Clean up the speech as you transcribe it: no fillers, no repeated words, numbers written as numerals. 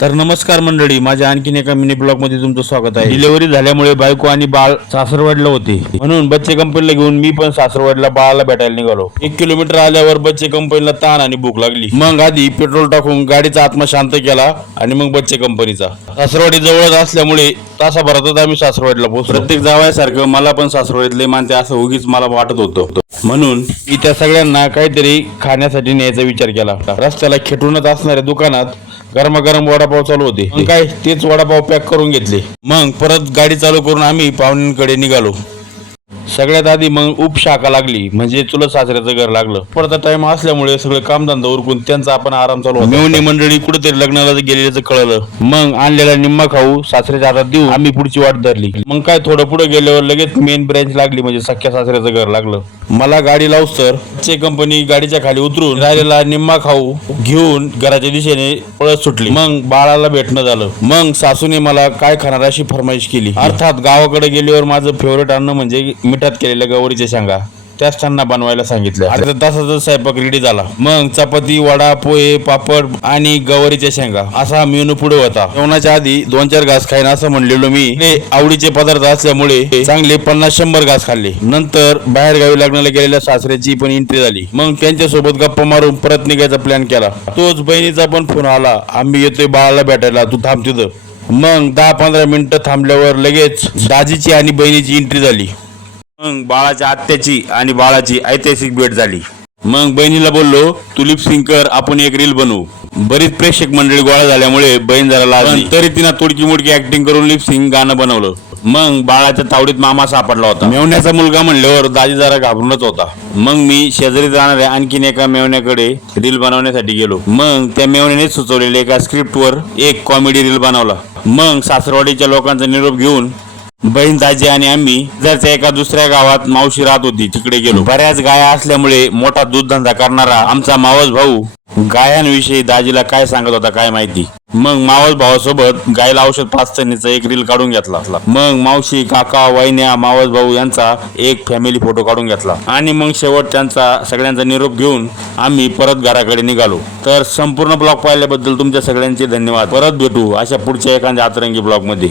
तर नमस्कार मंडळी, माझ्या आणखीन एका मिनी ब्लॉग मध्ये तुमचं स्वागत आहे। डिलिव्हरी झाल्यामुळे बायको आणि बाळ सासरवाडीला होते, म्हणून बच्चे कंपनीला घेऊन मी पण सासरवाडीला बाळाला भेटायला निघालो। 1 किलोमीटर आल्यावर बच्चे कंपनीला ताण आणि भूक लागली। मग आधी पेट्रोल टाकून गाडीचा आत्मा शांत केला आणि मग बच्चे कंपनीचा। सासरवाडी जवळच असल्यामुळे तासाभरातच आम्ही सासरवाडीला पोहोचलो। प्रत्येक जावयासारखं मला पण सासरवाडीतले मानते असं उगीच मला वाटत होतं, म्हणून मी त्या सगळ्यांना काहीतरी खाण्यासाठी न्यायचा विचार केला। रस्त्याला खेटूनच असणाऱ्या दुकानात गरमागरम वडापाव चालू होते, मग काय तेच वडापाव पॅक करून घेतले। मग परत गाडी चालू करून आम्ही पाहुण्यांकडे निघालो। सगळ्यात आधी मग उपशाखा लागली, म्हणजे चुलत सासऱ्याचं घर लागलं। परत टाइम असल्यामुळे सगळे कामधंदा उरकून त्यांचा आपण आराम चालू होता। मेवणी मंडळी कुठेतरी लग्नाला गेलेल्याचं कळलं, मग आणलेला निम्मा खाऊ सासऱ्याच्या हातात देऊन आम्ही पुढची वाट धरली। मग काय थोडं पुढे गेल्यावर लगेच मेन ब्रँच लागली, म्हणजे सख्या सासऱ्याचं घर लागलं। मला गाडी लावूस तर चे कंपनी गाडीच्या खाली उतरून राहिलेला निम्मा खाऊ घेऊन घराच्या दिशेने पळत सुटली। मग बाळाला भेटणं झालं। मग सासूने मला काय खाणार अशी फरमाईश केली। अर्थात गावाकडे गेल्यावर माझं फेवरेट अन्न म्हणजे मिठात केलेल्या गवारीच्या शेंगा, त्याच त्यांना बनवायला सांगितलं। अर्ध्या तासातच स्वयंपाक रेडी झाला। मग चपाती, वडा, पोहे, पापड आणि गवारीच्या शेंगा असा मेनू पुढे होता। जेवणाच्या आधी 2-4 घास खाईन असं म्हणलेलो मी। हे आवडीचे पदार्थ असल्यामुळे चांगले 50-100 घास खाल्ले। नंतर बाहेर गावी लग्नाला गेलेल्या सासऱ्याची पण एंट्री झाली। मग त्यांच्यासोबत गप्पा मारून परत निघायचा प्लॅन केला। तोच बहिणीचा पण फोन आला, आम्ही येतोय बाळाला भेटायला, तू थांब तिथं। मग 10-15 मिनिटं थांबल्यावर लगेच दाजीची आणि बहिणीची एंट्री झाली। मग बाळाच्या आत्याची आणि बाळाची ऐतिहासिक भेट झाली। मग बहिणीला बोललो, तू लिप सिंक कर, आपण एक रील बनवू। बरीच प्रेक्षक मंडळी गोळा झाल्यामुळे बहीण जरा लाजली, तरी तिनं तोडकी मोडकी ऍक्टिंग करून लिप सिंक गाणं बनवलं। मग बाळाच्या तावडीत मामा सापडला होता। मेवण्याचा मुलगा म्हणल्यावर दाजी जरा घाबरूनच होता। मग मी शेजारी जाणाऱ्या आणखीन एका मेवण्याकडे रील बनवण्यासाठी गेलो। मग त्या मेवण्याने सुचवलेल्या एका स्क्रिप्टवर एक कॉमेडी रील बनवला। मग सासरवाडीच्या लोकांचा निरोप घेऊन बहीण, दाजी आणि आम्ही जरच्या एका दुसऱ्या गावात मावशी राहत होती तिकडे गेलो। बऱ्याच गाया असल्यामुळे मोठा दूध धंदा करणारा आमचा मावस भाऊ गायांविषयी दाजीला काय सांगत होता काय माहिती। मग मावस भावासोबत गायला औषध पाजतानीचा एक रील काढून घेतला। मग मावशी, काका, वहिन्या, मावस भाऊ यांचा एक फॅमिली फोटो काढून घेतला आणि मग शेवट त्यांचा सगळ्यांचा निरोप घेऊन आम्ही परत घराकडे निघालो। तर संपूर्ण ब्लॉग पाहिल्याबद्दल तुमच्या सगळ्यांचे धन्यवाद। परत भेटू अशा पुढच्या एखाद्या अतरंगी ब्लॉग मध्ये।